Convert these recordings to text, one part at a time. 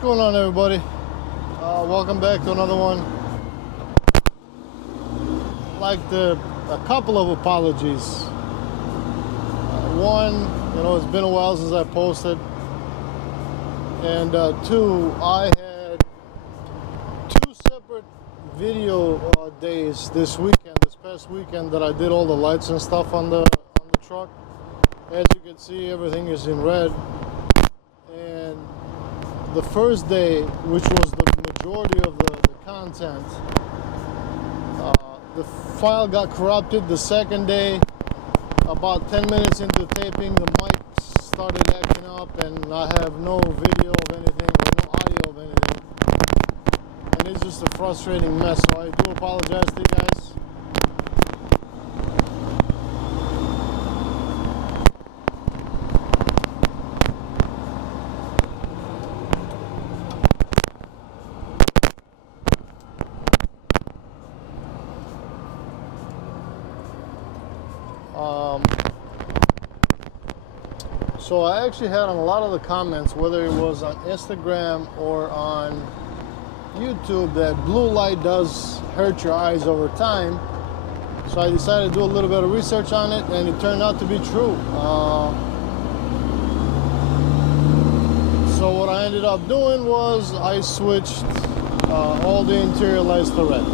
What's going on, everybody? Welcome back to another one. A couple of apologies. One, it's been a while since I posted, and two, I had two separate video days this past weekend that I did all the lights and stuff on the truck. As you can see, everything is in red, and the first day, which was the majority of the content, the file got corrupted. The second day, about 10 minutes into taping, the mic started acting up, and I have no video of anything, or no audio of anything, and it's just a frustrating mess. So I do apologize to you guys. So I actually had on a lot of the comments, whether it was on Instagram or on YouTube, that blue light does hurt your eyes over time. So I decided to do a little bit of research on it, and it turned out to be true. So what I ended up doing was I switched all the interior lights to red.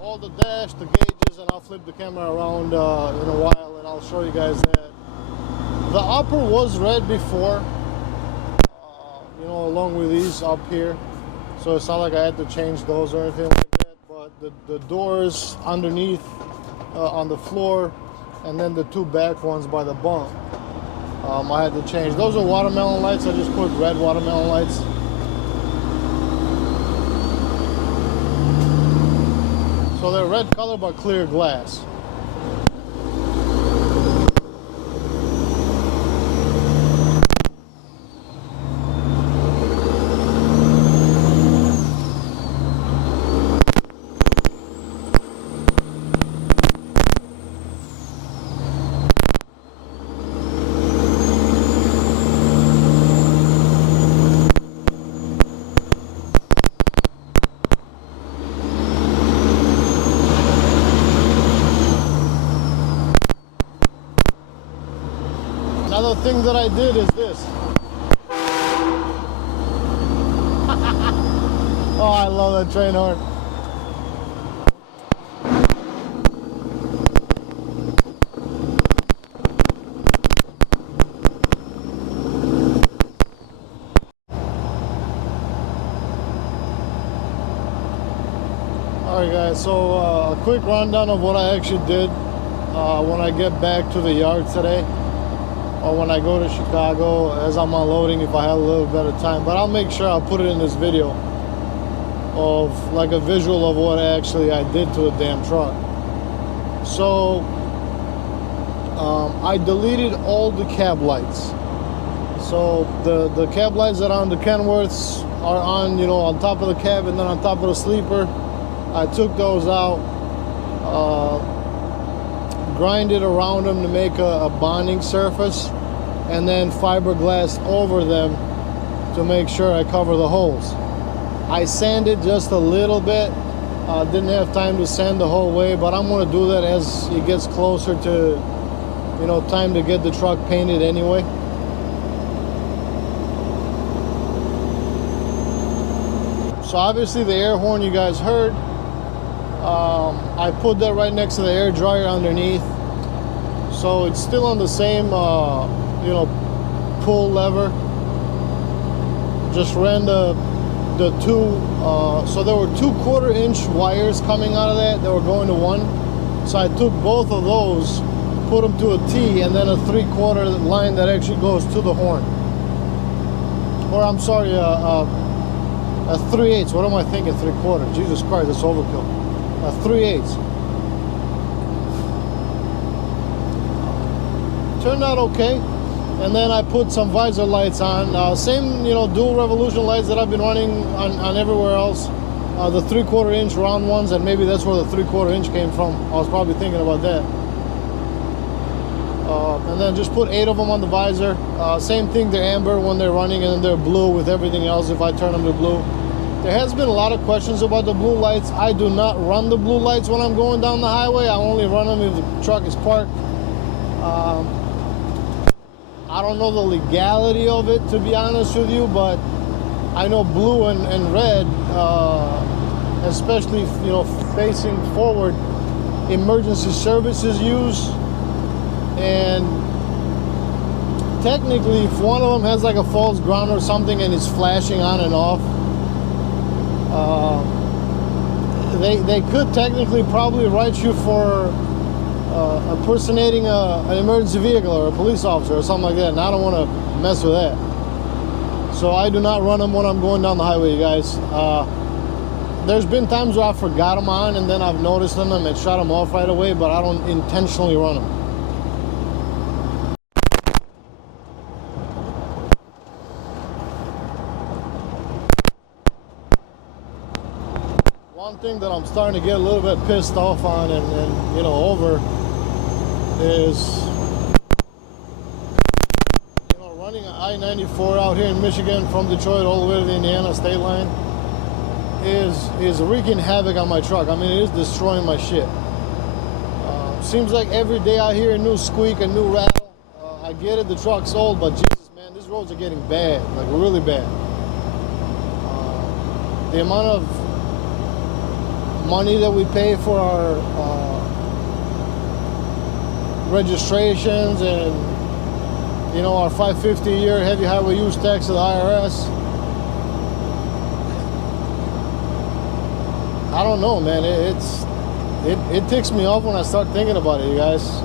All the dash, the gauges, and I'll flip the camera around in a while, and I'll show you guys that. The upper was red before, along with these up here, so it's not like I had to change those or anything like that, but the doors underneath on the floor, and then the two back ones by the bunk, I had to change. Those are watermelon lights. I just put red watermelon lights. So they're red color but clear glass. Another thing that I did is this. Oh, I love that train horn. Alright guys, so a quick rundown of what I actually did when I get back to the yard today. Or when I go to Chicago, as I'm unloading, if I have a little bit of time. But I'll make sure I'll put it in this video of like a visual of what actually I did to the damn truck. So I deleted all the cab lights. So the cab lights that are on the Kenworths are on top of the cab and then on top of the sleeper. I took those out, grinded around them to make a bonding surface, and then fiberglass over them to make sure I cover the holes. I sanded just a little bit. Didn't have time to sand the whole way, but I'm going to do that as it gets closer to time to get the truck painted anyway. So obviously the air horn you guys heard, I put that right next to the air dryer underneath, so it's still on the same pull lever. Just ran the two, so there were 2 1/4-inch wires coming out of that were going to one, so I took both of those, put them to a T, and then a 3/4 line that actually goes to the horn, or I'm sorry, a 3/8. What am I thinking? 3/4. Jesus Christ, that's overkill. 3/8. Turned out okay. And then I put some visor lights on. Same, dual revolution lights that I've been running on everywhere else. The 3/4-inch round ones, and maybe that's where the 3/4 inch came from. I was probably thinking about that. And then just put 8 of them on the visor. Same thing, they're amber when they're running, and then they're blue with everything else if I turn them to blue. There has been a lot of questions about the blue lights. I do not run the blue lights when I'm going down the highway. I only run them if the truck is parked. I don't know the legality of it, to be honest with you, but I know blue and red, especially, you know, facing forward, emergency services use. And technically, if one of them has like a false ground or something and it's flashing on and off, they could technically probably write you for impersonating an emergency vehicle or a police officer or something like that, and I don't want to mess with that. So I do not run them when I'm going down the highway, you guys. There's been times where I forgot them on and then I've noticed them and shut them off right away, but I don't intentionally run them. One thing that I'm starting to get a little bit pissed off on and you know, over is, you know, running I-94 out here in Michigan from Detroit all the way to the Indiana state line is wreaking havoc on my truck. I mean, it is destroying my shit. Seems like every day I hear a new squeak, a new rattle. I get it, the truck's old, but Jesus, man, these roads are getting bad, like really bad. The amount of money that we pay for our registrations and, you know, our $550 a year heavy highway use tax to the IRS. I don't know, man. It ticks me off when I start thinking about it, you guys.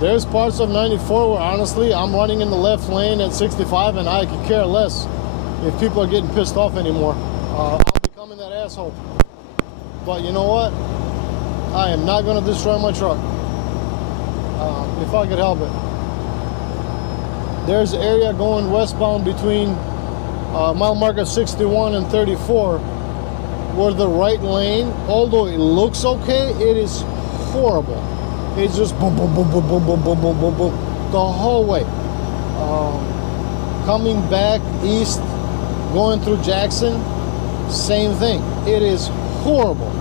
There's parts of 94 where honestly I'm running in the left lane at 65 and I could care less if people are getting pissed off anymore. I'm becoming that asshole. But you know what? I am not going to destroy my truck if I could help it. There's an area going westbound between mile marker 61 and 34 where the right lane, although it looks okay, it is horrible. It's just boom, boom, boom, boom, boom, boom, boom, boom, boom, boom, the whole way. Coming back east, going through Jackson, same thing. It is horrible.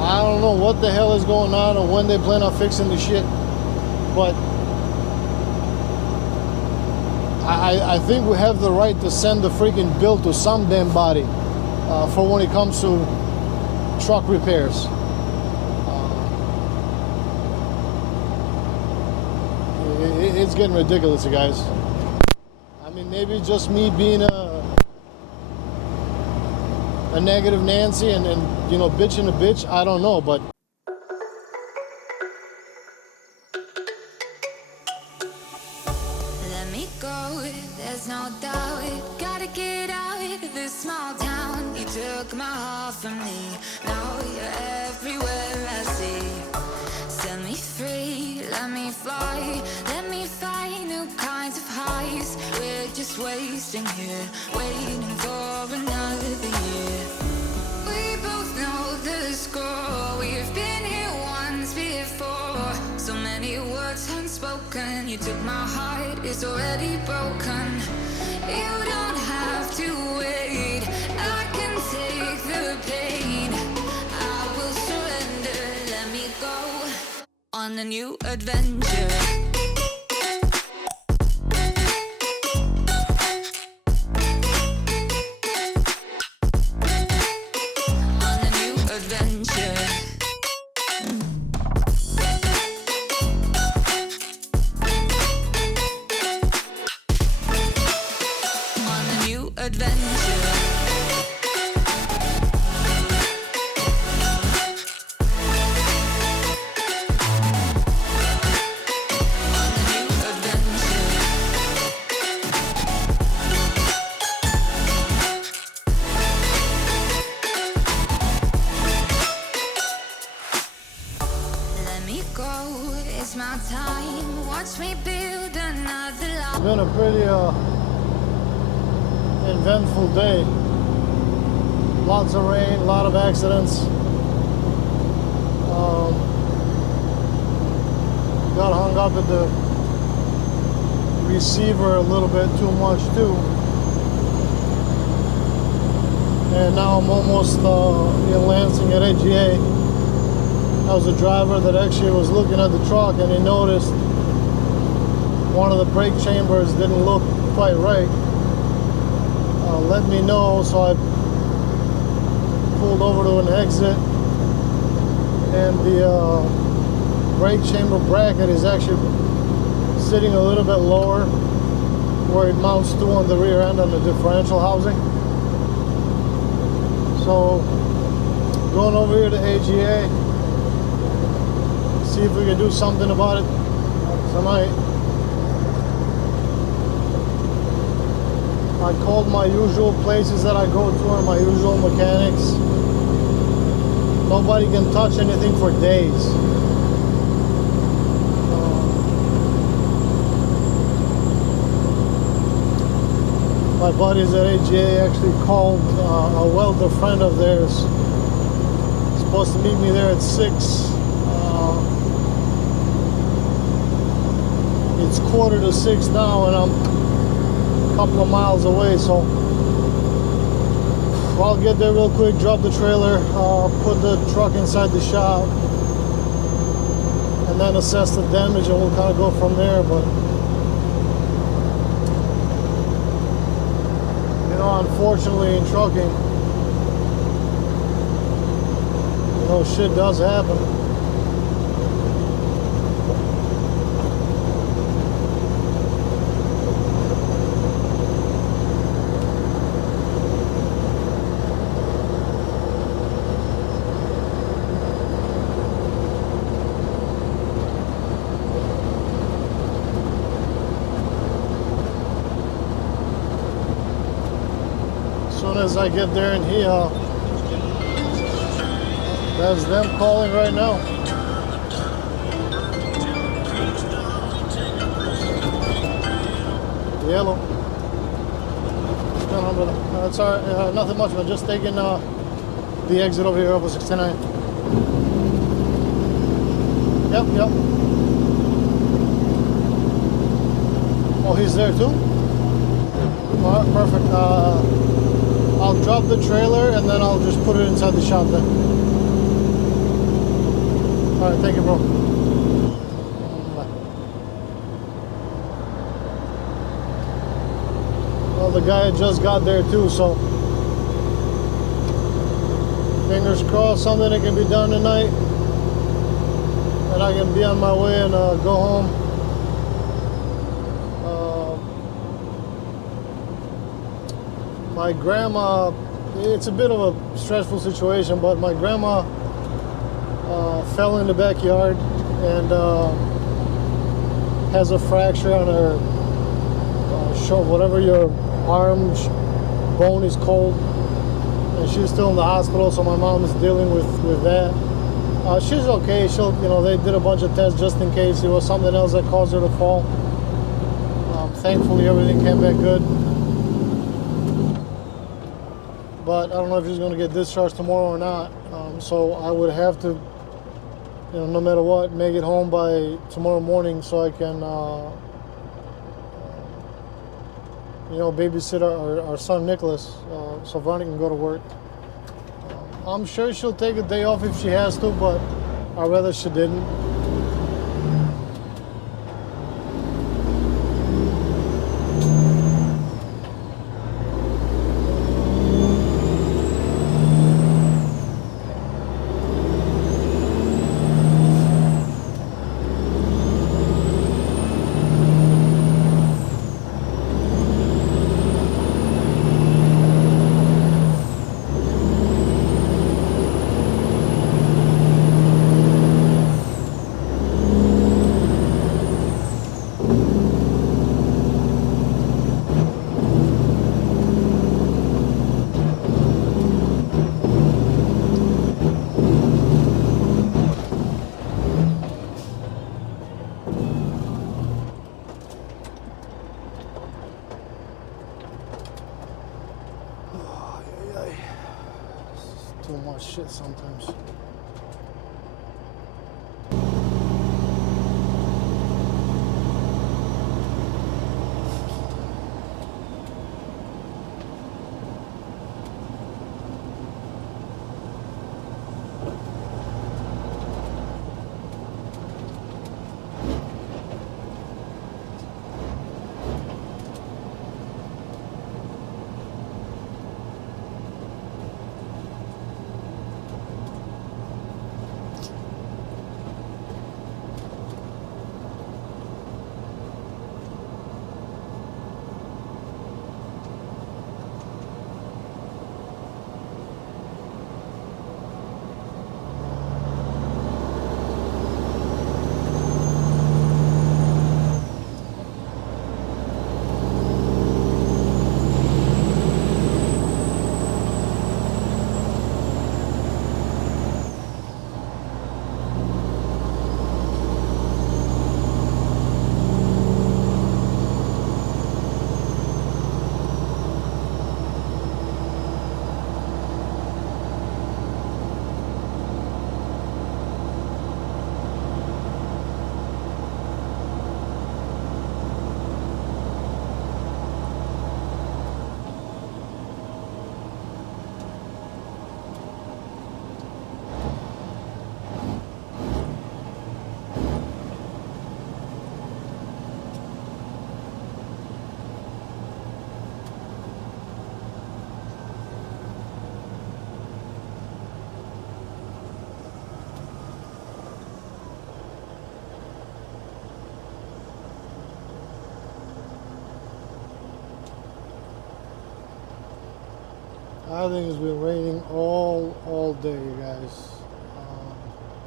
I don't know what the hell is going on or when they plan on fixing the shit, but I think we have the right to send the freaking bill to some damn body for when it comes to truck repairs. It's getting ridiculous, you guys. I mean, maybe just me being a negative Nancy and you know, bitching a bitch, I don't know, but let me go, there's no doubt. Gotta get out of this small town. You took my heart from me, now you're everywhere I see. Set me free, let me fly, let me find new kinds of highs. We're just wasting here, waiting for another year. We both know the score, we've been here once before. So many words unspoken, you took my heart, it's already broken. You don't have to wait, I can take the pain. I will surrender, let me go on a new adventure. It's my time, watch me build another life. It's been a pretty eventful day. Lots of rain, a lot of accidents. got hung up at the receiver a little bit too much too. And now I'm almost in Lansing at AGA. I was a driver that actually was looking at the truck, and he noticed one of the brake chambers didn't look quite right. Let me know, so I pulled over to an exit, and the brake chamber bracket is actually sitting a little bit lower where it mounts to on the rear end on the differential housing. So going over here to AGA, see if we can do something about it tonight. I called my usual places that I go to and my usual mechanics. Nobody can touch anything for days. My buddies at AGA actually called a welder friend of theirs. Supposed to meet me there at 6. It's 5:45 now, and I'm a couple of miles away, so I'll get there real quick, drop the trailer, put the truck inside the shop, and then assess the damage, and we'll kind of go from there. But you know, unfortunately in trucking, you know, shit does happen. As soon as I get there and here, that's them calling right now. Yellow. What's going on, brother? It's all right. Nothing much, but just taking the exit over here, over 69. Yep. Oh, he's there too? All right, perfect. I'll drop the trailer and then I'll just put it inside the shop then. All right, thank you, bro. Bye. Well, the guy just got there too, so fingers crossed something that can be done tonight, and I can be on my way and go home. My grandma, it's a bit of a stressful situation, but my grandma fell in the backyard and has a fracture on her shoulder, whatever your arm bone is called, and she's still in the hospital, so my mom is dealing with that. She's okay. They did a bunch of tests just in case it was something else that caused her to fall. Thankfully, everything came back good. But I don't know if he's going to get discharged tomorrow or not. So I would have to, no matter what, make it home by tomorrow morning so I can, babysit our son Nicholas, so Vonnie can go to work. I'm sure she'll take a day off if she has to, but I'd rather she didn't. Too much shit sometimes. I think it's been raining all day, you guys.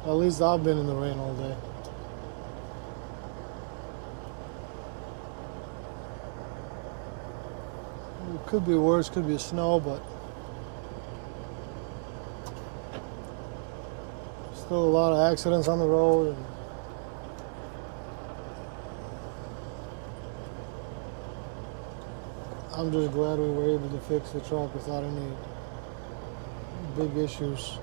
At least I've been in the rain all day. It could be worse, could be snow, but still a lot of accidents on the road. And I'm just glad we were able to fix the truck without any big issues.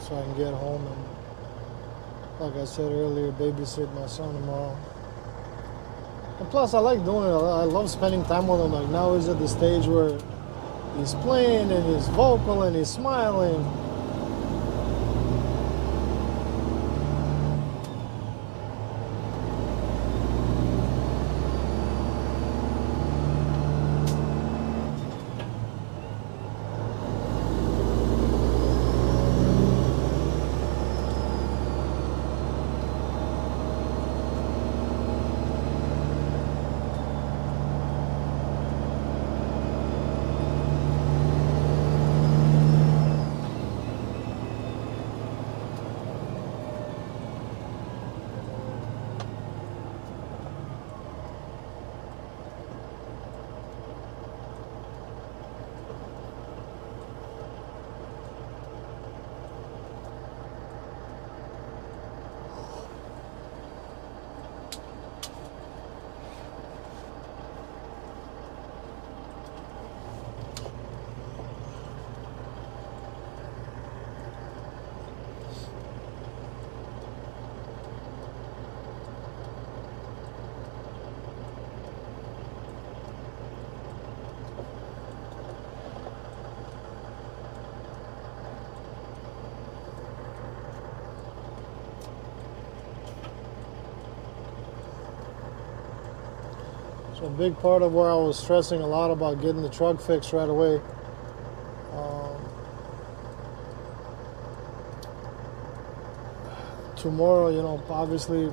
So I can get home and, like I said earlier, babysit my son tomorrow. And plus, I like doing it. I love spending time with him. Like now he's at the stage where he's playing and he's vocal and he's smiling. So a big part of where I was stressing a lot about getting the truck fixed right away. Tomorrow, you know, obviously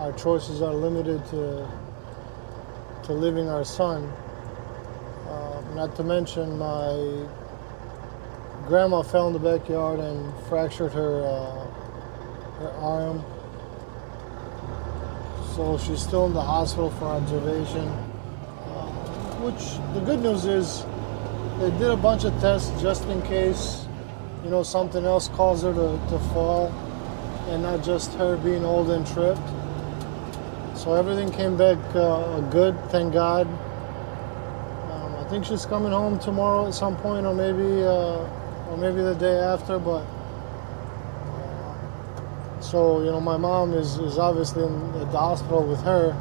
our choices are limited to leaving our son. Not to mention my grandma fell in the backyard and fractured her arm. So she's still in the hospital for observation. Which the good news is they did a bunch of tests just in case, you know, something else caused her to fall and not just her being old and tripped. So everything came back good, thank God. I think she's coming home tomorrow at some point, or maybe the day after. But so you know, my mom is obviously at the hospital with her,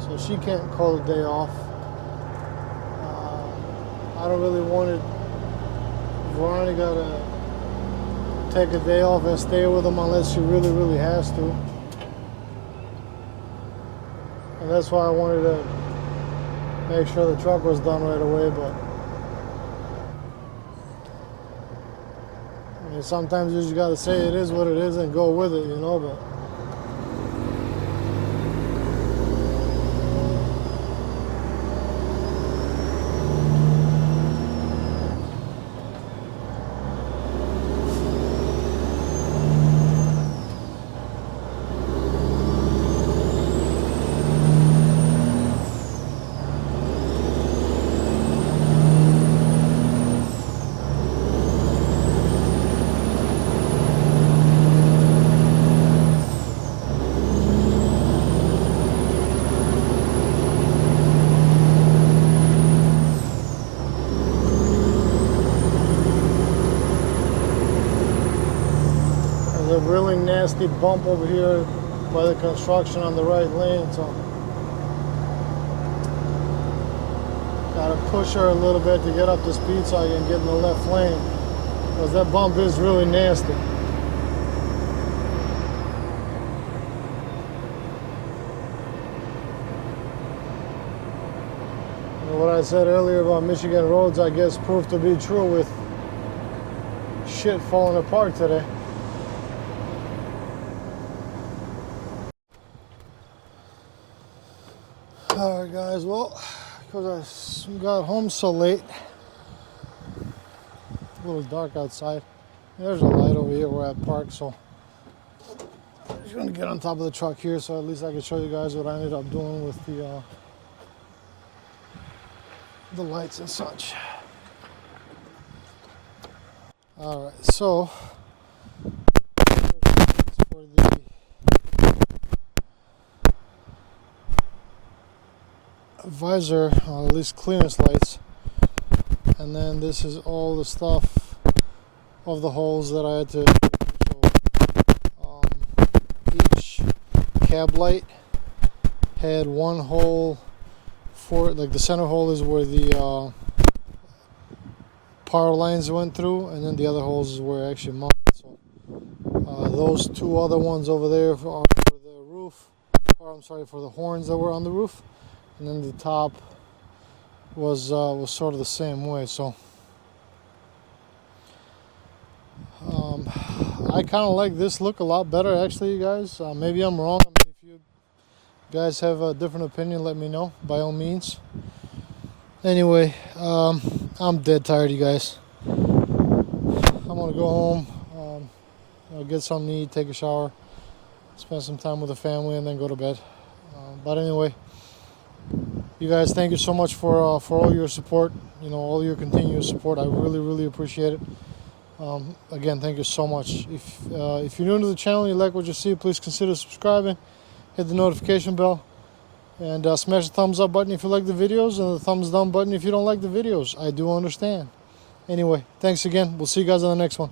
so she can't call the day off. I don't really want Veronica to take a day off and stay with them unless she really, really has to. And that's why I wanted to make sure the truck was done right away. But I mean, sometimes you just gotta say it is what it is and go with it, you know. But a really nasty bump over here by the construction on the right lane, so gotta push her a little bit to get up to speed so I can get in the left lane, because that bump is really nasty. And what I said earlier about Michigan roads, I guess proved to be true with shit falling apart today. Alright guys, well, because I got home so late, a little dark outside. There's a light over here where I parked, so I'm just gonna get on top of the truck here so at least I can show you guys what I ended up doing with the lights and such. Alright, so for the visor, at least clearance lights, and then this is all the stuff of the holes that I had to. So each cab light had one hole for, like, the center hole is where the power lines went through, and then the other holes is where I actually mounted. So those two other ones over there are for the roof, or I'm sorry, for the horns that were on the roof, and then the top was sort of the same way. So I kind of like this look a lot better, actually, you guys. Maybe I'm wrong. I mean, if you guys have a different opinion, let me know, by all means. Anyway, I'm dead tired, you guys. I'm gonna go home, get something to eat, take a shower, spend some time with the family, and then go to bed. But anyway, you guys, thank you so much for all your support. You know, all your continuous support. I really, really appreciate it. Again, thank you so much. If you're new to the channel and you like what you see, please consider subscribing, hit the notification bell, and smash the thumbs up button if you like the videos, and the thumbs down button if you don't like the videos. I do understand. Anyway, thanks again. We'll see you guys on the next one.